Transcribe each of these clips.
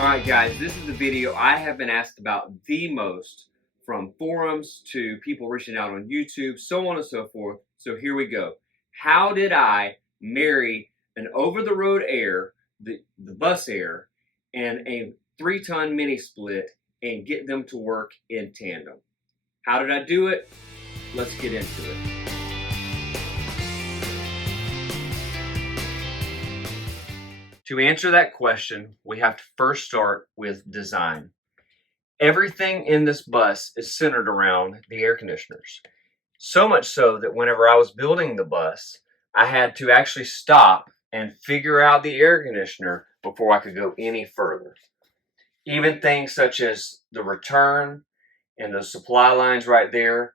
Alright guys, this is the video I have been asked about the most, from forums to people reaching out on YouTube, so on and so forth. So here we go. How did I marry an over-the-road air, the bus air, and a 3-ton mini split and get them to work in tandem? How did I do it? Let's get into it. To answer that question, we have to first start with design. Everything in this bus is centered around the air conditioners. So much so that whenever I was building the bus, I had to actually stop and figure out the air conditioner before I could go any further. Even things such as the return and the supply lines right there,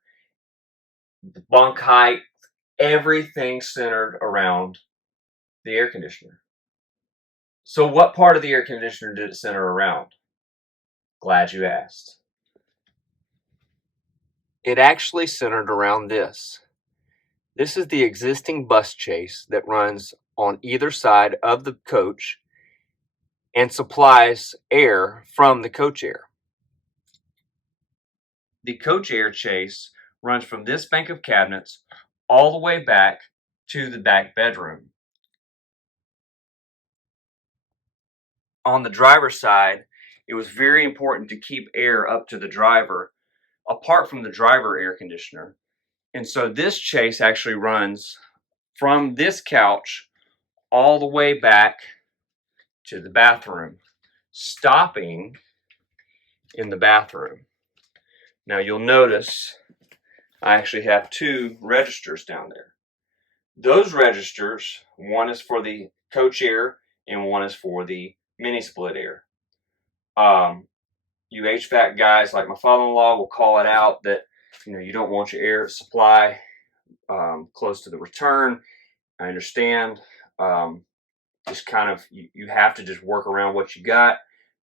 the bunk height, everything centered around the air conditioner. So what part of the air conditioner did it center around? Glad you asked. It actually centered around this. This is the existing bus chase that runs on either side of the coach and supplies air from the coach air. The coach air chase runs from this bank of cabinets all the way back to the back bedroom. On the driver's side, it was very important to keep air up to the driver apart from the driver air conditioner. And so this chase actually runs from this couch all the way back to the bathroom, stopping in the bathroom. Now you'll notice I actually have 2 registers down there. Those registers, one is for the coach air and one is for the mini split air. You HVAC guys like my father-in-law will call it out that you don't want your air supply close to the return. I understand. Just kind of you have to just work around what you got,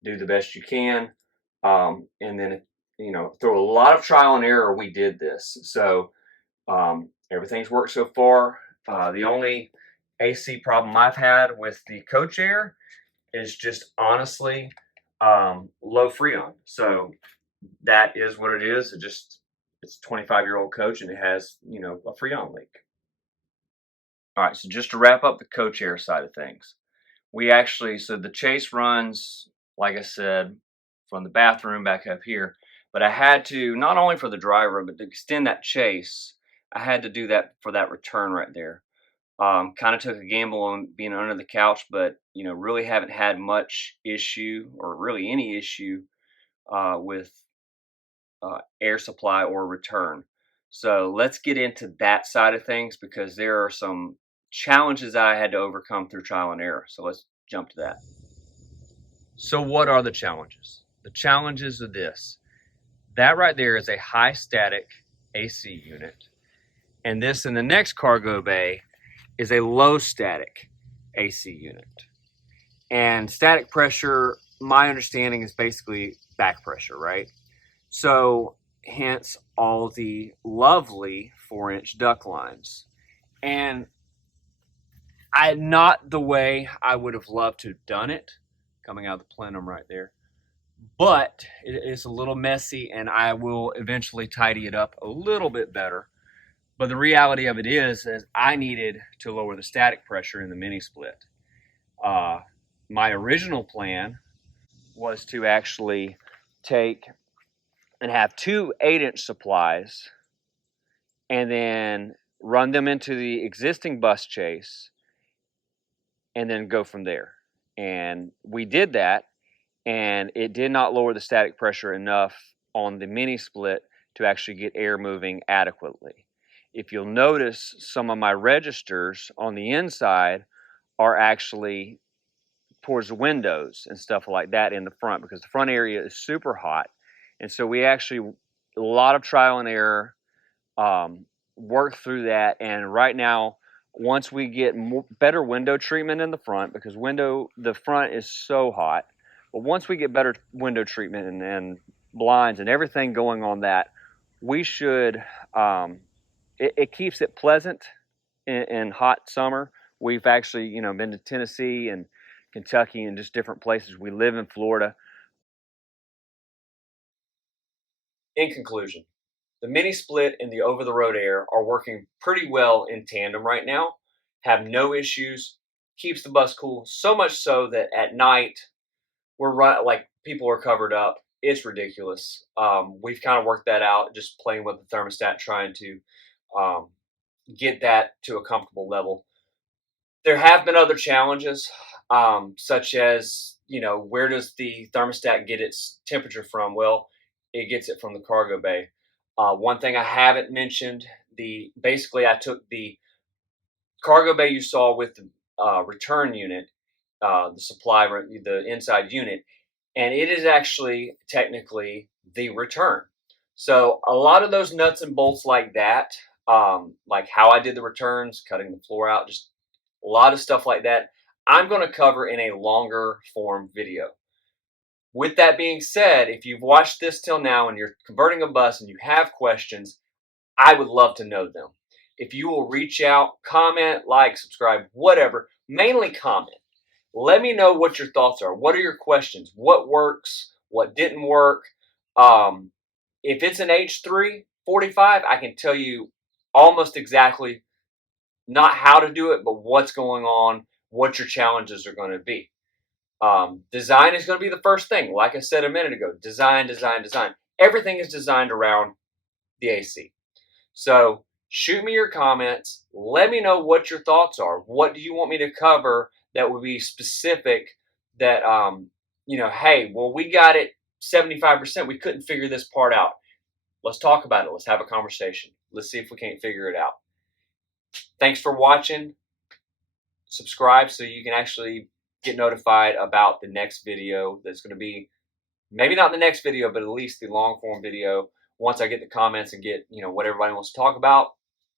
do the best you can, and then through a lot of trial and error we did this. So everything's worked so far. The only AC problem I've had with the coach air is just honestly low freon. So that is what it is. It's a 25-year-old coach and it has a freon leak. All right, so just to wrap up the coach air side of things, so the chase runs, like I said, from the bathroom back up here, but I had to, not only for the driver, but to extend that chase, I had to do that for that return right there. Kind of took a gamble on being under the couch, but really haven't had much issue or really any issue with air supply or return. So let's get into that side of things because there are some challenges I had to overcome through trial and error. So let's jump to that. So what are the challenges? The challenges are this. That right there is a high static AC unit. And this in the next cargo bay is a low static AC unit. And static pressure, my understanding, is basically back pressure, right? So hence all the lovely 4-inch duct lines. And not the way I would have loved to have done it, coming out of the plenum right there. But it is a little messy and I will eventually tidy it up a little bit better. But the reality of it is I needed to lower the static pressure in the mini split. My original plan was to actually take and have 2 8-inch supplies and then run them into the existing bus chase and then go from there. And we did that, and it did not lower the static pressure enough on the mini split to actually get air moving adequately. If you'll notice, some of my registers on the inside are actually towards the windows and stuff like that in the front because the front area is super hot. And so we actually, a lot of trial and error, worked through that. And right now, once we get better window treatment in the front, because the front is so hot, but once we get better window treatment and blinds and everything going on that, we should, it keeps it pleasant in hot summer. We've actually, been to Tennessee and Kentucky and just different places. We live in Florida. In conclusion, the mini split and the over-the-road air are working pretty well in tandem right now. Have no issues. Keeps the bus cool, so much so that at night we're like people are covered up. It's ridiculous. We've kind of worked that out, just playing with the thermostat, trying to um, get that to a comfortable level. There have been other challenges, such as, where does the thermostat get its temperature from? Well, it gets it from the cargo bay. One thing I haven't mentioned, basically I took the cargo bay you saw with the return unit, the inside unit, and it is actually technically the return. So a lot of those nuts and bolts like that, like how I did the returns, cutting the floor out, just a lot of stuff like that, I'm going to cover in a longer form video. With that being said, if you've watched this till now and you're converting a bus and you have questions, I would love to know them. If you will reach out, comment, like, subscribe, whatever, mainly comment. Let me know what your thoughts are. What are your questions? What works? What didn't work? If it's an H3 45, I can tell you almost exactly not how to do it, but what's going on, what your challenges are going to be. Design is going to be the first thing. Like I said a minute ago, design, design, design. Everything is designed around the AC. So shoot me your comments. Let me know what your thoughts are. What do you want me to cover that would be specific that, hey, well, we got it 75%. We couldn't figure this part out. Let's talk about it. Let's have a conversation. Let's see if we can't figure it out. Thanks for watching. Subscribe so you can actually get notified about the next video that's going to be, maybe not the next video, but at least the long form video. Once I get the comments and get, what everybody wants to talk about,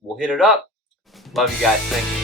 we'll hit it up. Love you guys. Thank you.